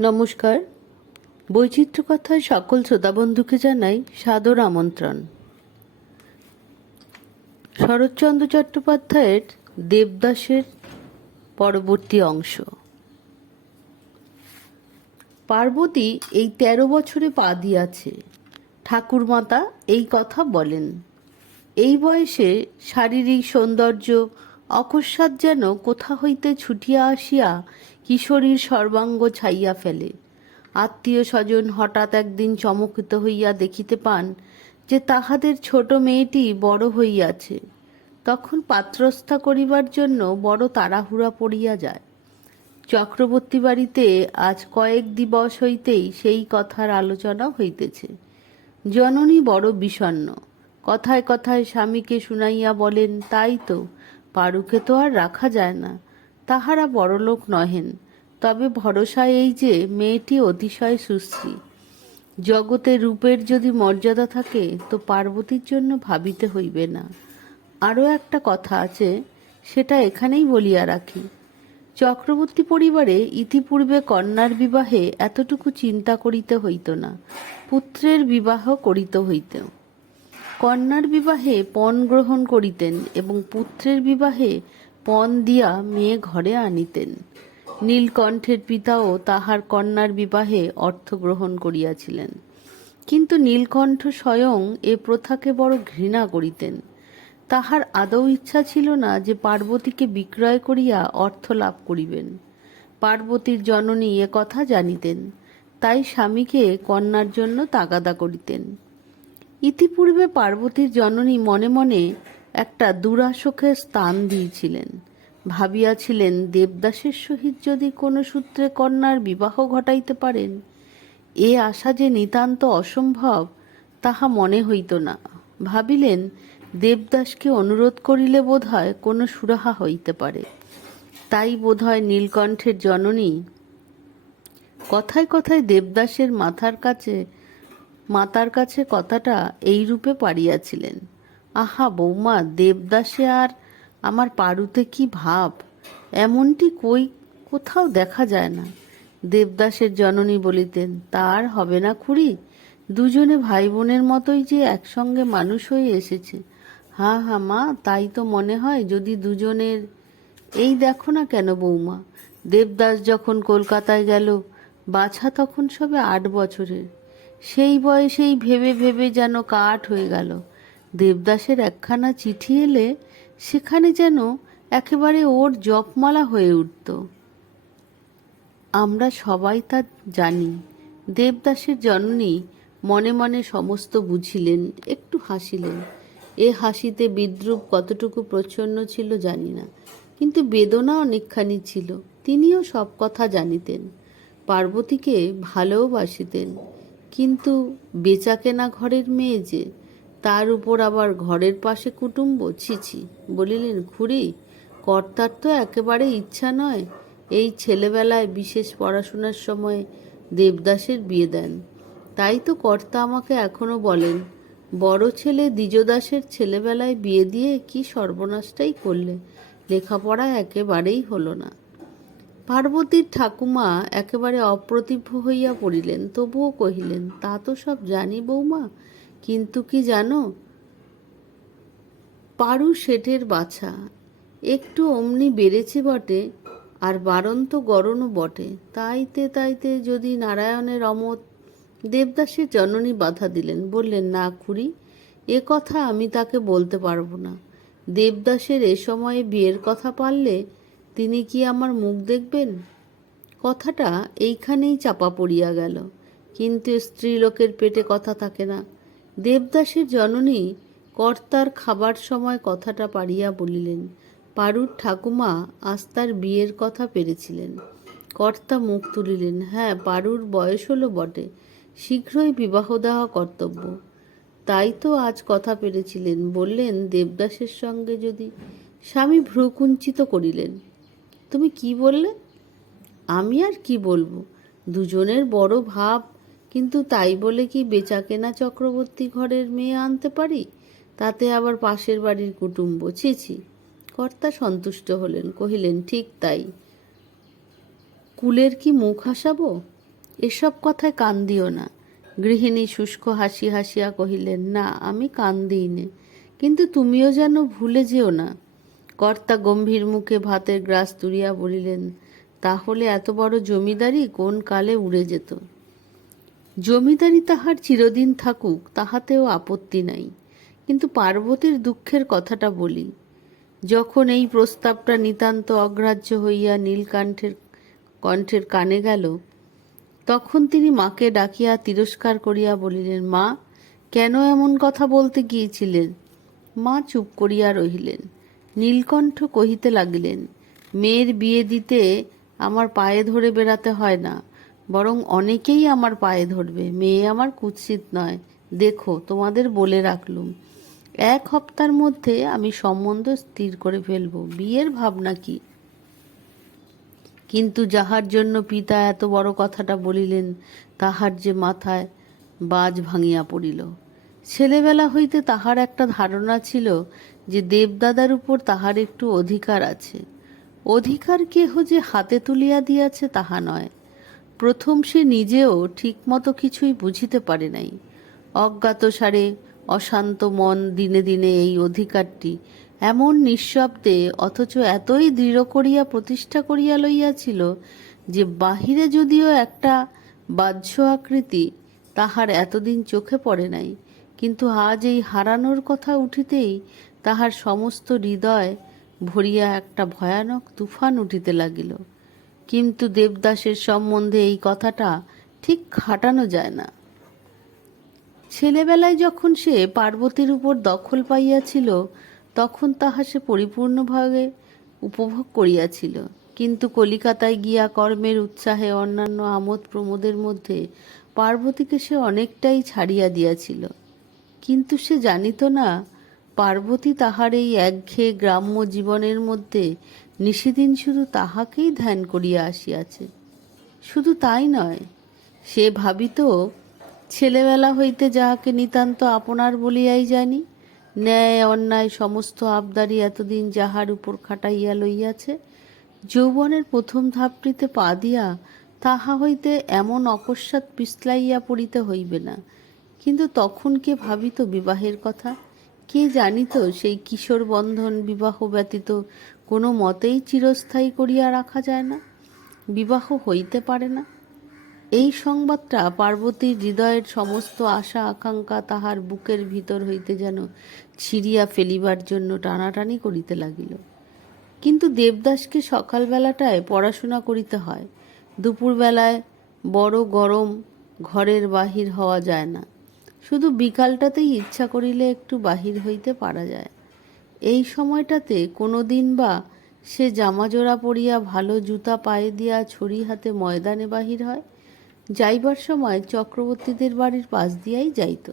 নমস্কার। বৈচিত্র্য কথায় সকল শ্রোতাবন্ধুকে জানাই সাদর আমন্ত্রণ। শরৎচন্দ্র চট্টোপাধ্যায়ের দেবদাসের পরবর্তী অংশ। পার্বতী এই তেরো বছরে পা দিয়াছে। ঠাকুরমাতা এই কথা বলেন। এই বয়সে শারীরিক সৌন্দর্য, অকস্মাৎ যেন কোথা হইতে ছুটিয়া আসিয়া কিশোরীর সর্বাঙ্গ ছাইয়া ফেলে। আত্মীয় স্বজন হঠাৎ একদিন চমকিত হইয়া দেখিতে পান যে তাহাদের ছোট মেয়েটি বড় হইয়াছে। তখন পাত্রস্থা করিবার জন্য বড় তাড়াহুড়া পড়িয়া যায়। চক্রবর্তী বাড়িতে আজ কয়েক দিবস হইতেই সেই কথার আলোচনা হইতেছে। জননী বড় বিষণ্ণ। কথায় কথায় স্বামীকে শুনাইয়া বলেন, তাই তো, পারুকে তো আর রাখা যায় না। তাহারা বড়লোক নহেন। তবে ভরসা এই যে মেয়েটি অতিশয় সুশ্রী। জগতে রূপের যদি মর্যাদা থাকে, তো পার্বতীর জন্য ভাবিতে হইবে না। আরও একটা কথা আছে, সেটা এখানেই বলিয়া রাখি। চক্রবর্তী পরিবারে ইতিপূর্বে কন্যার বিবাহে এতটুকু চিন্তা করিতে হইত না, পুত্রের বিবাহ করিতে হইত কন্যার বিবাহে পণ গ্রহণ করিতেন এবং পুত্রের বিবাহে পণ দিয়া মেয়ে ঘরে আনিতেন। নীলকণ্ঠের পিতাও তাহার কন্যার বিবাহে অর্থ গ্রহণ করিয়াছিলেন। কিন্তু নীলকণ্ঠ স্বয়ং এ প্রথাকে বড় ঘৃণা করিতেন। তাহার আদৌ ইচ্ছা ছিল না যে পার্বতীকে বিক্রয় করিয়া অর্থ লাভ করিবেন। পার্বতীর জননী এ কথা জানিতেন, তাই স্বামীকে কন্যার জন্য তাগাদা করিতেন। ইতিপূর্বে পার্বতীর জননী মনে মনে একটা দুরাশোকে স্থান দিয়েছিলেন। ভাবিয়াছিলেন, দেবদাসের সহিত যদি কোনো সূত্রে কন্যার বিবাহ ঘটাইতে পারেন, এ আশা যে নিতান্ত অসম্ভব, তাহা মনে হইত না। ভাবিলেন, দেবদাসকে অনুরোধ করিলে বোধ হয় কোনো সুরাহা হইতে পারে। তাই বোধ হয় নীলকণ্ঠের জননী, কথায় কথায় দেবদাসের মাথার কাছে, মাতার কাছে কথাটা এই রূপে পাড়িয়াছিলেন, আহা বৌমা, দেবদাসে আর আমার পারুতে কি ভাব? এমনটি কই, কোথাও দেখা যায় না। দেবদাসের জননী বলিতেন, তার হবে না খুড়ি? দুজনে ভাই বোনের মতোই যে একসঙ্গে মানুষ হয়ে এসেছে। হা হা, মা, তাই তো মনে হয় যদি দুজনের এই দেখো না কেন বৌমা? দেবদাস যখন কলকাতায় গেল, বাছা তখন সবে আট বছরের। সেই বয়সেই ভেবে ভেবে যেন কাঠ হয়ে গেল। দেবদাসের একখানা চিঠি এলে সেখানে যেন একেবারে ওর জপমালা হয়ে উঠত। আমরা সবাই তা জানি। দেবদাসের জননী মনে মনে সমস্ত বুঝিলেন, একটু হাসিলেন। এ হাসিতে বিদ্রুপ কতটুকু প্রচ্ছন্ন ছিল জানি না, কিন্তু বেদনা অনেকখানি ছিল। তিনিও সব কথা জানিতেন, পার্বতীকে ভালোবাসিতেন কিন্তু বেচা কেনা ঘরের মেয়ে যে তার উপর আবার ঘরের পাশে কুটুম্ব ছিছি বলিলেন, খুড়ি, কর্তার তো একেবারে ইচ্ছা নয়। এই ছেলেবেলায় বিশেষ পড়াশোনার সময় দেবদাসের বিয়ে দেন। তাই তো কর্তা আমাকে এখনও বলেন, বড় ছেলে দ্বিজদাসের ছেলেবেলায় বিয়ে দিয়ে কি সর্বনাশটাই করলে? লেখাপড়া একেবারেই হলো না। পার্বতীর ঠাকুমা একেবারে অপ্রতিভ হইয়া পড়িলেন, তবুও কহিলেন, তা তো সব জানি বৌমা কিন্তু কি জানো? পারু শেঠের বাছা। একটু অমনি বেড়েছে বটে, আর বারন্ত গরণও বটে। তাইতে তাইতে যদি নারায়ণের অমত দেবদাসের জননী বাধা দিলেন, বললেন, না খুড়ি, এ কথা আমি তাকে বলতে পারব না। দেবদাসের এ সময়ে বিয়ের কথা পারলে তিনি কি আমার মুখ দেখবেন? কথাটা এইখানেই চাপা পড়িয়া গেল। কিন্তু স্ত্রীলোকের পেটে কথা থাকে না। দেবদাসের জননী কর্তার খাবার সময় কথাটা পারিয়া বলিলেন, পারুর ঠাকুমা আস্তার বিয়ের কথা পেরেছিলেন। কর্তা মুখ তুলিলেন হ্যাঁ পারুর বয়স হলো বটে, শীঘ্রই বিবাহ দেওয়া কর্তব্য। তাই তো আজ কথা পেরেছিলেন। বললেন দেবদাসের সঙ্গে যদি, স্বামী ভ্রুকুঞ্চিত করিলেন। তুমি কি বললে? আমি আর কি বলব? দুজনের বড় ভাব কিন্তু তাই বলে কি বেচা কেনা চক্রবর্তী ঘরের মেয়ে আনতে পারি? তাতে আবার পাশের বাড়ির কুটুম্ব। ছি ছি। কর্তা সন্তুষ্ট হলেন, কহিলেন, ঠিক তাই। কুলের কি মুখ হাসাবো? এসব কথায় কান দিও না। গৃহিণী শুষ্ক হাসি হাসিয়া কহিলেন, না, আমি কান দিই নে। কিন্তু তুমিও যেন ভুলে যেও না। কর্তা গম্ভীর মুখে ভাতের গ্রাস তুলিয়া বলিলেন, তাহলে এত বড় জমিদারি কোন কালে উড়ে যেত? জমিদারি তাহার চিরদিন থাকুক, তাহাতেও আপত্তি নাই। কিন্তু পার্বতীর দুঃখের কথাটা বলি। যখন এই প্রস্তাবটা নিতান্ত অগ্রাহ্য হইয়া নীলকণ্ঠের, কণ্ঠের কানে গেল, তখন তিনি মাকে ডাকিয়া তিরস্কার করিয়া বলিলেন, মা, কেন এমন কথা বলতে গিয়েছিলেন? মা চুপ করিয়া রহিলেন। নীলকণ্ঠ কহিতে লাগিলেন, মেয়ের বিয়ে দিতে আমার পায়ে ধরে বেড়াতে হয় না। বরং অনেকেই আমার পায়ে ধরবে। মেয়ে আমার কুৎসিত নয়। দেখো, তোমাদের বলে রাখলুম। এক হপ্তার মধ্যে আমি সম্বন্ধ স্থির করে ফেলব। বিয়ের ভাবনা কি? কিন্তু যাহার জন্য পিতা এত বড় কথাটা বলিলেন, তাহার যে মাথায় বাজ ভাঙিয়া পড়িল। ছেলেবেলা হইতে তাহার একটা ধারণা ছিল যে দেবদাদার উপর তাহার একটু অধিকার আছে। অধিকার কেহ যে হাতে তুলিয়া দিয়াছে তাহা নয়। প্রথম সে নিজেও ঠিকমতো কিছুই বুঝিতে পারে নাই। অজ্ঞাতসারে অশান্ত মন দিনে দিনে এই অধিকারটি এমন নিঃশব্দে অথচ এতই দৃঢ় করিয়া প্রতিষ্ঠা করিয়া লইয়াছিল যে বাহিরে যদিও একটা বাহ্য আকৃতি তাহার এতদিন চোখে পড়ে নাই, কিন্তু আজ এই হারানোর কথা উঠিতেই তাহার সমস্ত হৃদয় ভরিয়া একটা ভয়ানক তুফান উঠিতে লাগিল। কিন্তু দেবদাসের সম্বন্ধে এই কথাটা ঠিক খাটানো যায় না। ছেলেবেলায় যখন সে পার্বতীর উপর দখল পাইয়াছিল, তখন তাহা সে পরিপূর্ণভাবে উপভোগ করিয়াছিল। কিন্তু কলিকাতায় গিয়া কর্মের উৎসাহে অন্যান্য আমোদ প্রমোদের মধ্যে পার্বতীকে সে অনেকটাই ছাড়িয়া দিয়াছিল। কিন্তু সে জানিত না, পার্বতী তাহার এই একঘেয়ে গ্রাম্য জীবনের মধ্যে নিশিদিন শুধু তাহাকেই ধ্যান করিয়া আসিয়াছে। শুধু তাই নয়, সে ভাবিত ছেলেবেলা হইতে যাহাকে নিতান্ত আপনার বলিয়াই জানি, ন্যায় অন্যায় সমস্ত আবদারি এতদিন যাহার উপর খাটাইয়া লইয়াছে, যৌবনের প্রথম ধাপটিতে পা দিয়া তাহা হইতে এমন অকস্মাৎ পিছলাইয়া পড়িতে হইবে না। কিন্তু তখন কে ভাবিত বিবাহের কথা? কে জানিত সেই কিশোর বন্ধন বিবাহ ব্যতীত কোনো মতেই চিরস্থায়ী করিয়া রাখা যায় না, বিবাহ হইতে পারে না। এই সংবাদটা পার্বতীর হৃদয়ের সমস্ত আশা আকাঙ্ক্ষা তাহার বুকের ভিতর হইতে যেন ছিঁড়িয়া ফেলিবার জন্য টানাটানি করিতে লাগিল। কিন্তু দেবদাসকে সকালবেলাটায় পড়াশোনা করিতে হয়, দুপুরবেলায় বড় গরম ঘরের বাহির হওয়া যায় না। শুধু বিকালটাতেই ইচ্ছা করিলে একটু বাহির হইতে পারা যায়। এই সময়টাতে কোনো দিন বা সে জামাজোড়া পরিয়া ভালো জুতা পায়ে দিয়া ছড়ি হাতে ময়দানে বাহির হয়, যাইবার সময় চক্রবর্তীদের বাড়ির পাশ দিয়াই যাইত।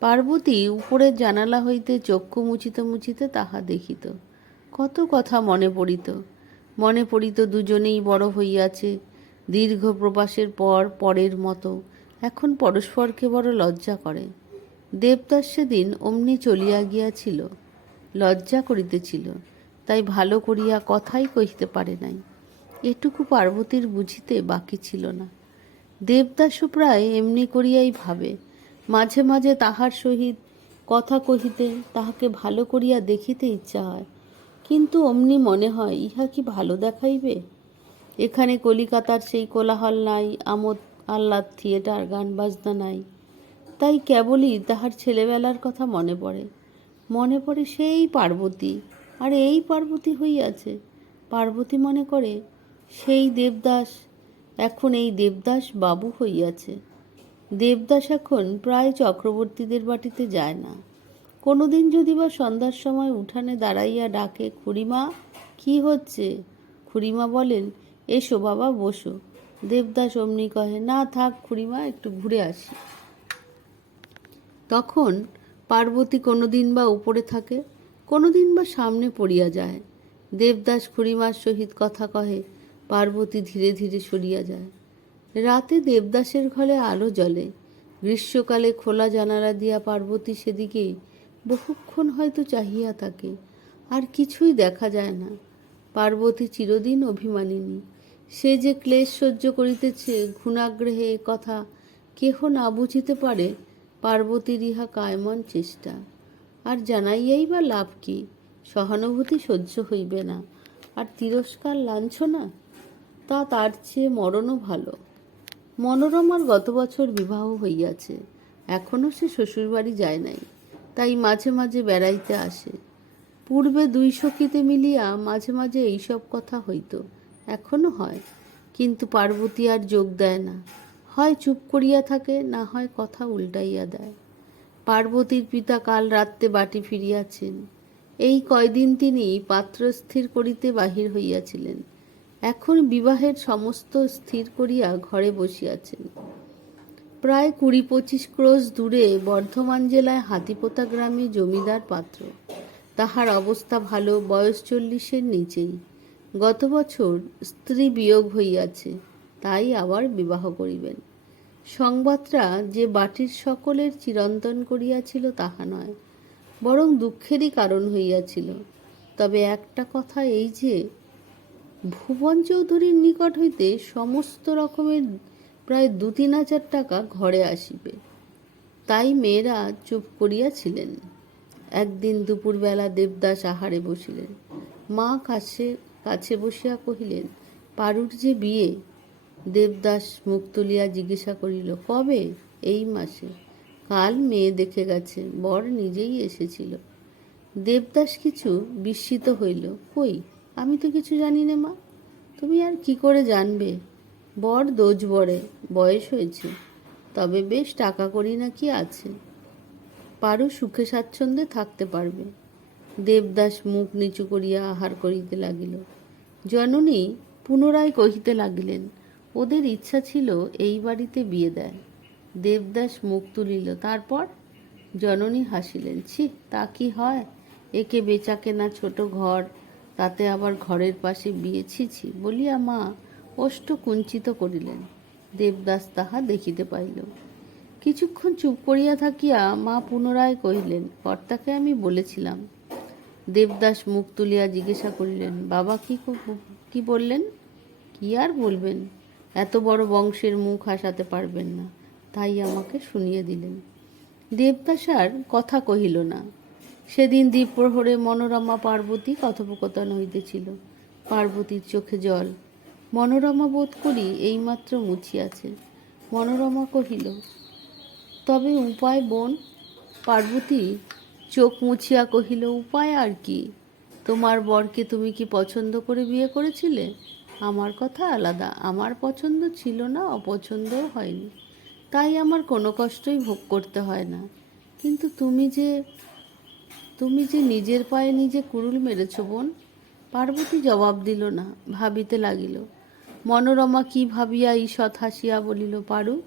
পার্বতী উপরের জানালা হইতে চক্ষু মুছিতে মুছিতে তাহা দেখিত। কত কথা মনে পড়িত। মনে পড়িত দুজনেই বড় হইয়াছে, দীর্ঘ প্রবাসের পর পরের মতো, এখন পরস্পরকে বড় লজ্জা করে। দেবদাস সেদিন অমনি চলিয়া গিয়াছিল। লজ্জা করিতেছিল, তাই ভালো করিয়া কথাই কহিতে পারে নাই। এটুকু পার্বতীর বুঝিতে বাকি ছিল না। দেবদাসও প্রায় এমনি করিয়াই ভাবে, মাঝে মাঝে তাহার সহিত কথা কহিতে তাহাকে ভালো করিয়া দেখিতে ইচ্ছা হয়, কিন্তু অমনি মনে হয় ইহা কি ভালো দেখাইবে? এখানে কলিকাতার সেই কোলাহল নাই, আমোদ আহ্লাদ থিয়েটার, গান বাজনা নাই, তাই কেবলই তাহার ছেলেবেলার কথা মনে পড়ে। মনে পড়ে সেই পার্বতী। আর এই পার্বতী হইয়াছে। পার্বতী মনে করে, সেই দেবদাস, এখন এই দেবদাস বাবু হইয়াছে। দেবদাস এখন প্রায় চক্রবর্তীদের বাটিতে যায় না। কোনোদিন যদি বা সন্ধ্যার সময় উঠানে দাঁড়াইয়া ডাকে, খুড়িমা, কি হচ্ছে? খুড়িমা বলেন, এসো বাবা, বসো। দেবদাস অমনি কহে, না থাক খুড়িমা, একটু ঘুরে আসি। তখন পার্বতী কোনোদিন বা উপরে থাকে, কোনোদিন বা সামনে পড়িয়া যায়। দেবদাস খুড়িমার সহিত কথা কহে, পার্বতী ধীরে ধীরে সরিয়া যায়। রাতে দেবদাসের ঘরে আলো জ্বলে। গ্রীষ্মকালে খোলা জানালা দিয়া পার্বতী সেদিকে বহুক্ষণ হয়তো চাহিয়া থাকে, আর কিছুই দেখা যায় না। পার্বতী চিরদিন অভিমানিনী। সে যে ক্লেশ সহ্য করিতেছে, ঘুণাগ্রহে কথা কেহ না বুঝিতে পারে পার্বতীর ইহা কায়মন চেষ্টা। আর জানাইয়াই বা লাভ কি? সহানুভূতি সহ্য হইবে না। আর তিরস্কার লাঞ্ছনা? তা তার চেয়ে মরণও ভালো। মনোরমার গত বছর বিবাহ হইয়াছে। এখনও সে শ্বশুরবাড়ি যায় নাই। তাই মাঝে মাঝে বেড়াইতে আসে। পূর্বে দুই সখীতে মিলিয়া মাঝে মাঝে এইসব কথা হইত। এখনও হয়। কিন্তু পার্বতী আর যোগ দেয় না। হয় চুপ করিয়া থাকে, না হয় কথা উল্টাইয়া দেয়। পার্বতীর পিতা কাল রাত্রে বাটি ফিরিয়াছেন। এই কয়দিন তিনি পাত্র স্থির করিতে বাহির হইয়াছিলেন। এখন বিবাহের সমস্ত স্থির করিয়া ঘরে বসিয়াছেন। প্রায় কুড়ি পঁচিশ ক্রোশ দূরে বর্ধমান জেলায় হাতিপোতা গ্রামে জমিদার পাত্র। তাহার অবস্থা ভালো, বয়স চল্লিশের নিচেই। গত বছর স্ত্রী বিয়োগ হইয়াছে। তাই আবার বিবাহ করিবেন। সংবাদটা যে বাটির সকলের চিরন্তন করিয়াছিল তাহা নয়, বরং দুঃখেরই কারণ হইয়াছিল। তবে একটা কথা এই যে, ভুবন চৌধুরীর নিকট হইতে সমস্ত রকমের প্রায় দু তিন হাজার টাকা ঘরে আসিবে। তাই মেয়েরা চুপ করিয়াছিলেন। একদিন দুপুরবেলা দেবদাস আহারে বসিলেন। মা কাছে কাছে বসিয়া কহিলেন, পারুর যে বিয়ে দেবদাস মুখ তুলিয়া জিজ্ঞাসা করিল, কবে? এই মাসে। কাল মেয়ে দেখে গেছে, বর নিজেই এসেছিল। দেবদাস কিছু বিস্মিত হইল, কই, আমি তো কিছু জানি না মা, তুমি আর কি করে জানবে? বর দোজ বরে বয়স হয়েছে, তবে বেশ টাকা করি নাকি আছে? পারু সুখে স্বাচ্ছন্দ্যে থাকতে পারবে। দেবদাস মুখ নিচু করিয়া আহার করিতে লাগিল। জননী পুনরায় কহিতে লাগিলেন ওদের ইচ্ছা ছিল এই বাড়িতে বিয়ে দেয়। দেবদাস মুখ তুলিল, তারপর? জননী হাসিলেন, ছি, তা কি হয়? একে বেচা কেনা ছোট ঘর, তাতে আবার ঘরের পাশে বিয়ে ছিছি বলিয়া মা ওষ্ঠ কুঞ্চিত করিলেন। দেবদাস তাহা দেখিতে পাইল। কিছুক্ষণ চুপ করিয়া থাকিয়া মা পুনরায় কহিলেন, কর্তাকে আমি বলেছিলাম। দেবদাস মুখ তুলিয়া জিজ্ঞাসা করিলেন, বাবা ক- কি বললেন? কি আর বলবেন? এত বড় বংশের মুখ হাসাতে পারবেন না। তাই আমাকে শুনিয়ে দিলেন। দেবদাসার কথা কহিল না। সেদিন দ্বীপ্রহরে মনোরমা পার্বতী কথোপকথন হইতেছিল। পার্বতীর চোখে জল। মনোরমা বোধ করি এইমাত্র মুছিয়াছে। মনোরমা কহিল, তবে উপায় বোন, পার্বতী, চোখ মুছিয়া কহিল, উপায় আর কি? তোমার বরকে তুমি কি পছন্দ করে বিয়ে করেছিলে? আমার কথা আলাদা। আমার পছন্দ ছিল না, অপছন্দও হয়নি। তাই আমার কোনো কষ্টই ভোগ করতে হয় না। কিন্তু তুমি যে তুমি যে নিজের পায়ে নিজে কুড়ুল মেরেছ বোন, পার্বতী জবাব দিল না, ভাবিতে লাগিল। মনোরমা কি ভাবিয়া ঈষৎ হাসিয়া বলিল, পারু,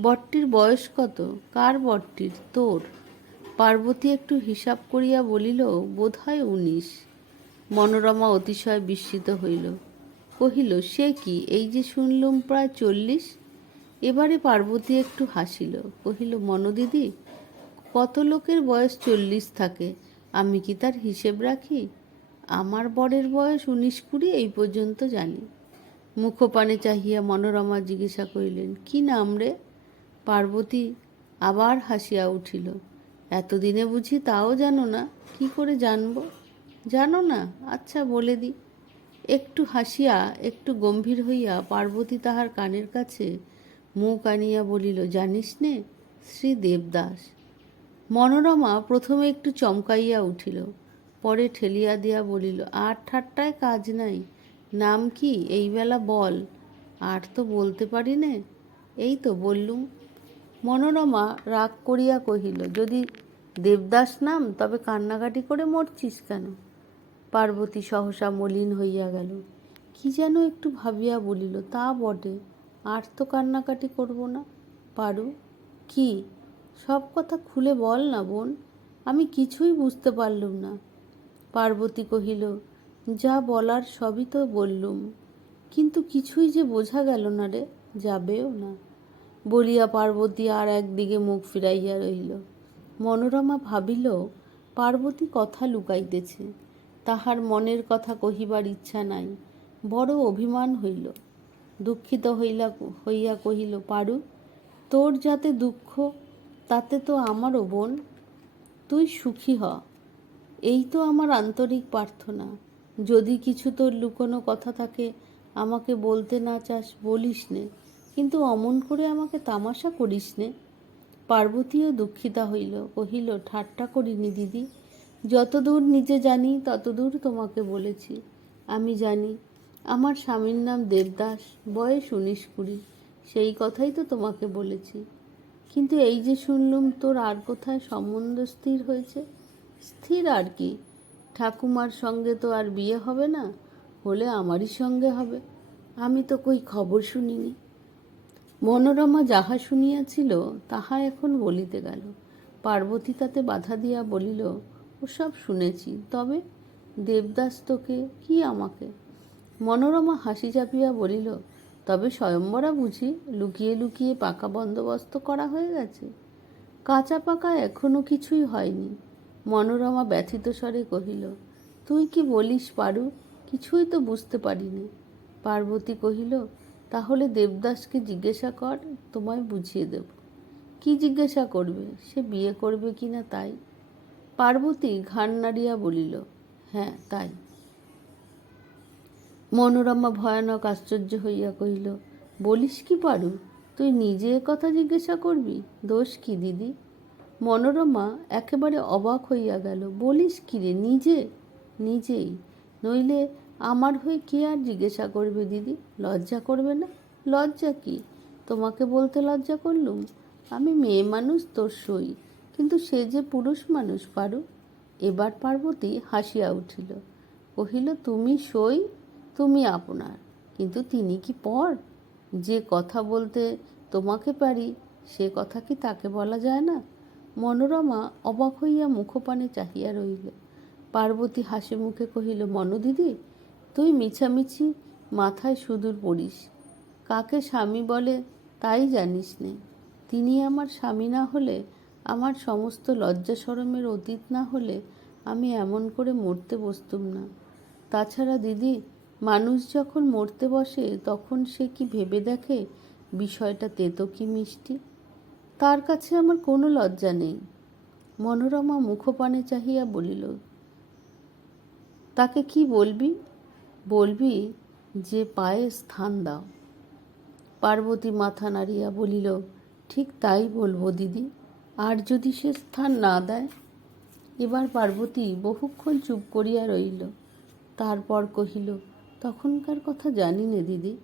বটটির বয়স কত? কার বটটির? তোর? পার্বতী একটু হিসাব করিয়া বলিল, বোধহয় উনিশ। মনোরমা অতিশয় বিস্মিত হইল। কহিল, সে কি? এই যে শুনলুম প্রায় চল্লিশ। এবারে পার্বতী একটু হাসিল। কহিল, মনোদিদি, কত লোকের বয়স চল্লিশ থাকে? আমি কি তার হিসেব রাখি? আমার বরের বয়স উনিশ কুড়ি, এই পর্যন্ত জানি। মুখপানে চাহিয়া মনোরমা জিজ্ঞাসা করিলেন, কি নাম রে? পার্বতী আবার হাসিয়া উঠিল, এতদিনে বুঝি তাও জানো না। কি করে জানব? জানো না? আচ্ছা বলে দি। একটু হাসিয়া, একটু গম্ভীর হইয়া পার্বতী তাহার কানের কাছে মুখ আনিয়া বলিল, জানিস নে, শ্রী দেবদাস মনোরমা প্রথমে একটু চমকাইয়া উঠিল, পরে ঠেলিয়া দিয়া বলিল, আর ঠাট্টায় কাজ নাই, নাম কি এই বেলা বল? আর তো বলতে পারি নে এই তো, বললুম মনোরমা রাগ করিয়া কহিল, যদি দেবদাস নাম, তবে কান্নাকাটি করে মরছিস কেন? পার্বতী সহসা মলিন হইয়া গেল। কি যেন একটু ভাবিয়া বলিল, তা বটে, আর তো কান্নাকাটি করব না? পারু, কি? সব কথা খুলে বল না বোন, আমি কিছুই বুঝতে পারলুম না। পার্বতী কহিল, যা বলার সবই তো বললুম, কিন্তু কিছুই যে বোঝা গেল না রে, যাবেও না। বলিয়া পার্বতী আর একদিকে মুখ ফিরাইয়া রহিল। মনোরমা ভাবিল, পার্বতী কথা লুকাইতেছে। তাহার মনের কথা কহিবার ইচ্ছা নাই। বড় অভিমান হইল। দুঃখিত হইলা হইয়া কহিল, পারু, তোর যাতে দুঃখ, তাতে তো আমারও বোন। তুই সুখী হ। এই তো আমার আন্তরিক প্রার্থনা। যদি কিছু তোর লুকোনো কথা থাকে, আমাকে বলতে না চাস, বলিস নে। কিন্তু অমন করে আমাকে তামাশা করিস নে। পার্বতীও দুঃখিতা হইল। কহিল, ঠাট্টা করিনি দিদি। যতদূর নিজে জানি, ততদূর তোমাকে বলেছি। আমি জানি, আমার স্বামীর নাম দেবদাস, বয়স উনিশ কুড়ি। সেই কথাই তো তোমাকে বলেছি। কিন্তু এই যে শুনলুম, তোর আর কোথায় সম্বন্ধ স্থির হয়েছে? স্থির আর কি? ঠাকুমার সঙ্গে তো আর বিয়ে হবে না, হলে আমারই সঙ্গে হবে। আমি তো কই খবর শুনিনি। মনোরমা যাহা শুনিয়াছিল, তাহা এখন বলিতে গেল। পার্বতী তাতে বাধা দিয়া বলিল ওসব শুনেছি, তবে দেবদাস তোকে কি আমাকে? মনোরমা হাসি চাপিয়া বলিল, তবে স্বয়ম্বরা বুঝি লুকিয়ে লুকিয়ে পাকা বন্দোবস্ত করা হয়ে গেছে। কাঁচা পাকা এখনও কিছুই হয়নি। মনোরমা ব্যথিত স্বরে কহিল, তুই কি বলিস পারু? কিছুই তো বুঝতে পারিনি। পার্বতী কহিল, তাহলে দেবদাসকে জিজ্ঞাসা কর, তোমায় বুঝিয়ে দেব। কি জিজ্ঞাসা করবে? সে বিয়ে করবে কি না তাই। পার্বতী ঘাড় নাড়িয়া বলিল হ্যাঁ তাই। মনোরমা ভয়ানক আশ্চর্য হইয়া কহিল, বলিস কি পারু, তুই নিজে কথা জিজ্ঞাসা করবি? দোষ কি, দিদি? মনোরমা একেবারে অবাক হইয়া গেল, বলিস কি রে, নিজে? নিজেই, নইলে আমার হয়ে কে আর জিজ্ঞাসা করবে দিদি? লজ্জা করবে না? লজ্জা কি? তোমাকে বলতে লজ্জা করলুম? আমি মেয়ে মানুষ তোর সই। কিন্তু সে যে পুরুষ মানুষ পারু এবার পার্বতী হাসিয়া উঠিল। কহিল, তুমি সই, তুমি আপনার। কিন্তু তিনি কি পর? যে কথা বলতে তোমাকে পারি, সে কথা কি তাকে বলা যায় না? মনোরমা অবাক হইয়া মুখপানে চাহিয়া রইল পার্বতী হাসি মুখে কহিল মনোদিদি তুই মিছামিছি মাথায় সুদূর পড়িস। কাকে স্বামী বলে তাই জানিস নে। তিনি আমার স্বামী না হলে আমার সমস্ত লজ্জা সরমের অতীত না হলে আমি এমন করে মরতে বসতুম না। তাছাড়া দিদি, মানুষ যখন মরতে বসে, তখন সে কি ভেবে দেখে বিষয়টা তেতো কি মিষ্টি? তার কাছে আমার কোনো লজ্জা নেই। মনোরমা মুখপানে চাহিয়া বলিল, তাকে কি বলবি? বলবি যে পায়ে স্থান দাও। পার্বতী মাথা নাড়িয়া বলিল, ঠিক তাই বলব দিদি। আর যদি সে স্থান না দেয়? এবার পার্বতী বহুক্ষণ চুপ করিয়া রইল। তারপর কহিল, তখনকার কথা জানি নে দিদি।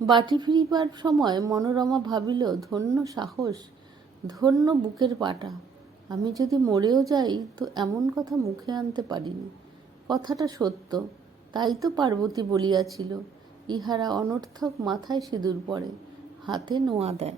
বাটি ফিরিবার সময় মনোরমা ভাবিল, ধন্য সাহস, ধন্য বুকের পাটা। আমি যদি মরেও যাই, তো এমন কথা মুখে আনতে পারিনি। কথাটা সত্য, তাই তো পার্বতী বলিয়াছিল, ইহারা অনর্থক মাথায় সিঁদুর পড়ে হাতে নোয়া দেয়।